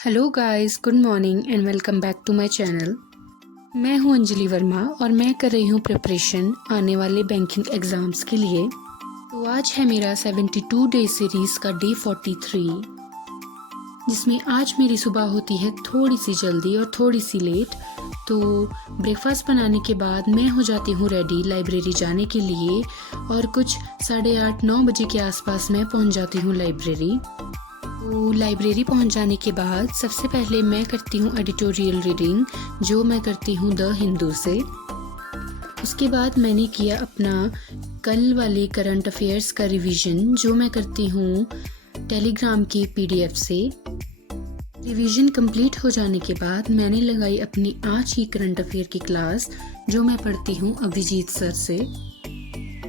Hello guys, good morning and welcome back to my channel. मैं हूं अंजलि वर्मा और मैं कर रही हूं प्रिपरेशन आने वाले बैंकिंग एग्ज़ाम्स के लिए। तो आज है मेरा 72 डे सीरीज़ का डे 43, जिसमें आज मेरी सुबह होती है थोड़ी सी जल्दी और थोड़ी सी लेट। तो ब्रेकफास्ट बनाने के बाद मैं हो जाती हूँ रेडी लाइब्रेरी जाने के लिए और कुछ 8:30-9 बजे के आसपास मैं पहुँच जाती हूँ लाइब्रेरी। तो लाइब्रेरी पहुंच जाने के बाद सबसे पहले मैं करती हूँ एडिटोरियल रीडिंग, जो मैं करती हूँ द हिंदू से। उसके बाद मैंने किया अपना कल वाले करंट अफेयर्स का रिवीजन, जो मैं करती हूँ टेलीग्राम की पीडीएफ से। रिवीजन कंप्लीट हो जाने के बाद मैंने लगाई अपनी आज की करंट अफेयर की क्लास, जो मैं पढ़ती हूँ अभिजीत सर से।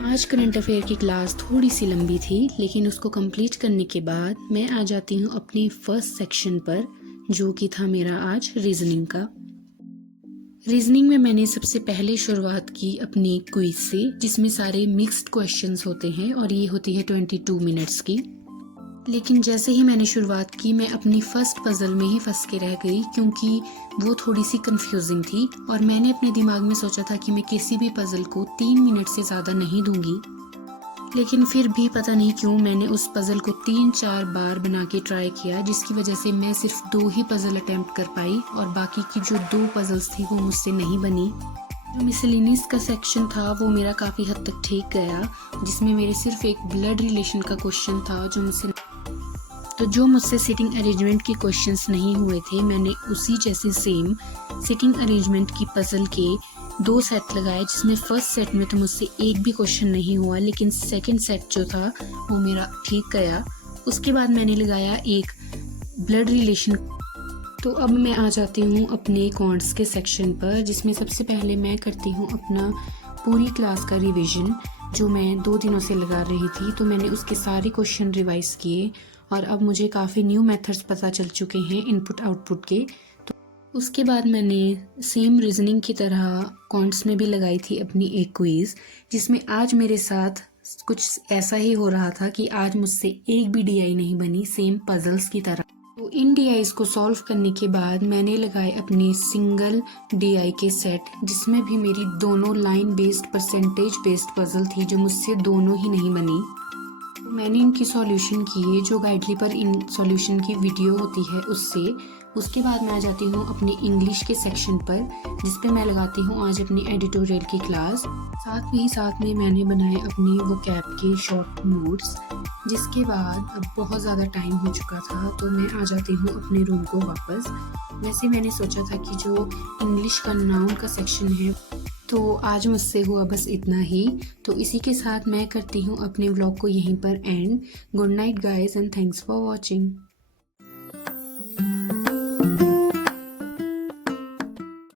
आज करंट अफेयर की क्लास थोड़ी सी लंबी थी, लेकिन उसको कंप्लीट करने के बाद मैं आ जाती हूँ अपनी फर्स्ट सेक्शन पर, जो कि था मेरा आज रीजनिंग का। रीजनिंग में मैंने सबसे पहले शुरुआत की अपनी क्विज से, जिसमें सारे मिक्स्ड क्वेश्चंस होते हैं और ये होती है 22 मिनट्स की। लेकिन जैसे ही मैंने शुरुआत की, मैं अपनी फर्स्ट पजल में ही फंस के रह गई, क्योंकि वो थोड़ी सी कंफ्यूजिंग थी और मैंने अपने दिमाग में सोचा था कि मैं किसी भी पजल को 3 मिनट से ज़्यादा नहीं दूंगी। लेकिन फिर भी पता नहीं क्यों मैंने उस पजल को 3-4 बार बना के ट्राई किया, जिसकी वजह से मैं सिर्फ 2 ही पजल अटेम्प्ट कर पाई और बाकी की जो 2 पजल्स थी वो मुझसे नहीं बनी। जो मिसलेनियस का सेक्शन था वो मेरा काफ़ी हद तक ठीक गया, जिसमें मेरे सिर्फ एक ब्लड रिलेशन का क्वेश्चन था जो मुझसे सिटिंग अरेंजमेंट के क्वेश्चंस नहीं हुए थे। मैंने उसी जैसे सेम सिटिंग अरेंजमेंट की पजल के 2 सेट लगाए, जिसमें फर्स्ट सेट में तो मुझसे एक भी क्वेश्चन नहीं हुआ, लेकिन सेकंड सेट जो था वो मेरा ठीक गया। उसके बाद मैंने लगाया एक ब्लड रिलेशन। तो अब मैं आ जाती हूँ अपने क्वांट्स के सेक्शन पर, जिसमें सबसे पहले मैं करती हूँ अपना पूरी क्लास का रिवीजन, जो मैं 2 दिनों से लगा रही थी। तो मैंने उसके सारे क्वेश्चन रिवाइज किए और अब मुझे काफ़ी न्यू मेथड्स पता चल चुके हैं इनपुट आउटपुट के। तो उसके बाद मैंने सेम रीजनिंग की तरह क्वांट्स में भी लगाई थी अपनी एक क्विज़, जिसमें आज मेरे साथ कुछ ऐसा ही हो रहा था कि आज मुझसे एक भी डीआई नहीं बनी, सेम पजल्स की तरह। तो इन डीआईज को सॉल्व करने के बाद मैंने लगाए अपने सिंगल डीआई के सेट, जिसमें भी मेरी दोनों line based percentage based puzzle थी, जो मुझसे दोनों ही नहीं बनी। तो मैंने इनकी सॉल्यूशन किए, जो गाइडली पर इन सॉल्यूशन की वीडियो होती है उससे। उसके बाद मैं आ जाती हूँ अपनी इंग्लिश के सेक्शन पर, जिस पे मैं लगाती हूँ आज अपनी एडिटोरियल की क्लास। साथ में मैंने बनाए अपनी वो कैप के शॉर्ट नोट्स। जिसके बाद अब बहुत ज़्यादा टाइम हो चुका था, तो मैं आ जाती हूँ अपने रूम को वापस। वैसे मैंने सोचा था कि जो इंग्लिश का नाउन का सेक्शन है, तो आज मुझसे हुआ बस इतना ही। तो इसी के साथ मैं करती हूँ अपने व्लॉग को यहीं पर and. Good night guys and thanks for watching.